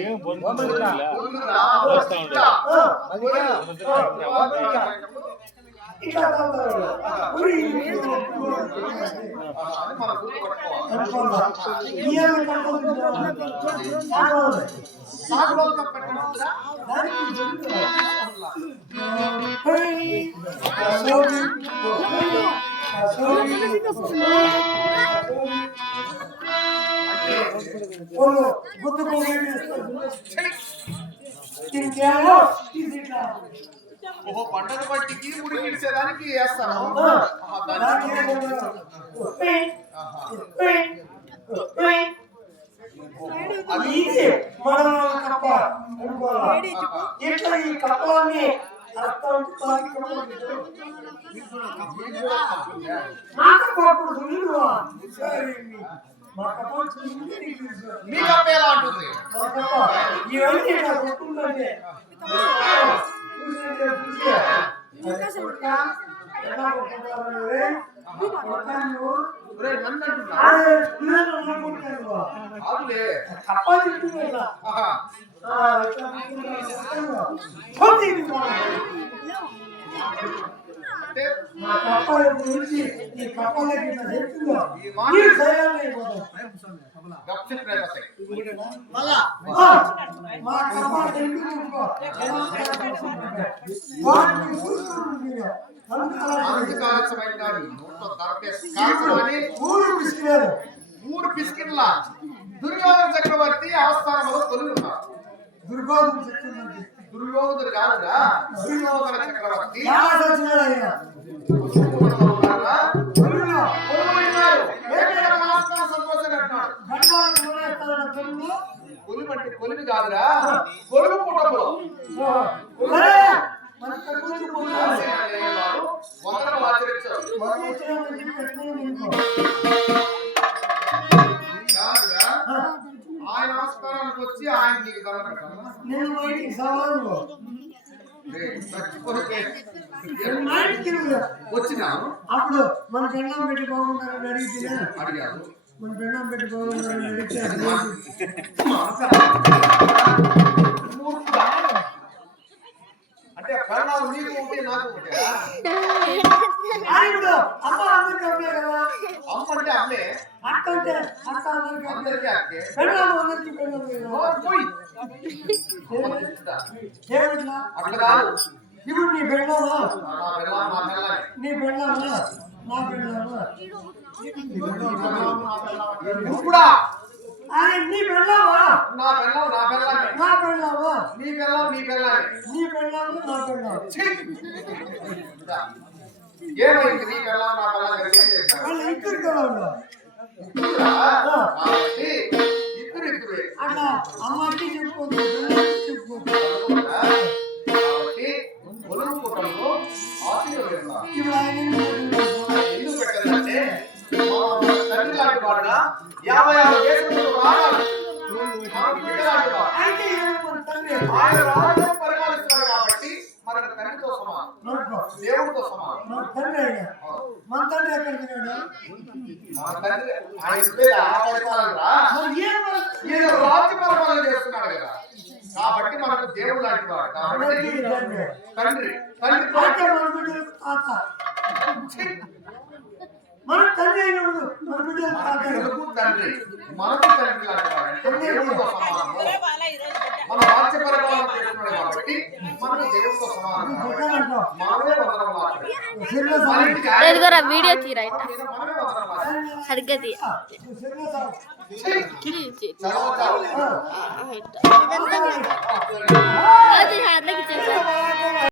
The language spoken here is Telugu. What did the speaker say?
ఏం పండుగ పట్టికి ముడి గిడిచేదానికి వేస్తాను. ఇట్లా ఈ కప్పలన్నీ మీ కప్ప ఎలా ఉంటుంది? ఇవన్నీ మా మూడు బిస్కెట్ల దుర్యోధన చక్రవర్తి ఆస్థానంలో తొలి ఉన్నారు. దుర్యోధనుడు కాదురా, దుర్యోధన చక్రవర్తి కొలిమి కాదురా, కొలుగు పుట్టములో వందనం ఆచరించారు. ఆయన నమస్కారానికి వచ్చి ఆయన నీకు వచ్చిన అప్పుడు మన పెళ్ళం పెట్టి బాగుంటారని అడిగితే అడిగారు. మన పెళ్ళం పెట్టి బాగుంటారని అడిగితే అంటే ప్రణాళిక నీకు ఒకటి నాకు ఒకటి. అమ్మ అందరికీ అమ్మే కదా. అమ్మ అంటే అమ్మే, అక్క అంటే అక్క అందరికీ అక్కే. పెళ్ళం అందరికీ పెళ్ళం అట్లా కాదు. ఇప్పుడు నీ పెళ్ళమా నీ నీ పెళ్ళమా నా పెళ్ళమా కూడా నీ పెళ్ళమా నా పెళ్ళం నా పెళ్ళమే, నా పెళ్ళమా నీ పెళ్ళం నీ పెళ్ళమే, నీ పెళ్ళము నా పెళ్ళం. ఏమైంది? నీ పెళ్ళం నా పెళ్ళం కలిసి ఇద్దరు కదా ఇద్దరు ఇద్దరు అట్లా అమ్మకి చెప్పుకోవచ్చు చెప్పుకోవచ్చు. కాబట్టి పొలం కుటుంబంలో ఆశీర్వదించాలి. ఇప్పుడు ఆయన ఎందుకు పెట్టాలంటే తండ్రి లాంటి వాడుగా 56 దేశంలో రావాలి. అయితే ఆయన రాజ్యం పరిపాలిస్తున్నాడు కాబట్టి మనకు తండ్రితో సమానం, దేవుడితో సమానం. మన తండ్రి ఎక్కడ తిన్నాడు? మన తండ్రి ఆయన పరిపాలనరా ఈయన రాజ్య పరిపాలన చేస్తున్నాడు కదా, కాబట్టి మనకు దేవుడు లాంటి వాడు. కాబట్టి తండ్రి తండ్రి మన తండ్రి అయినప్పుడు మన బిడ్డ తండ్రి మనకు తండ్రి లాంటి వాడు. దేవుడితో సమానం. మన రాజ్య పరిపాలన చేస్తున్నాడు కాబట్టి మనకు దేవుడితో సమానం. మనమే వందనం మాత్రమే. వీడియో తీరా సరిగ్గా తీ చదవచాలి. అది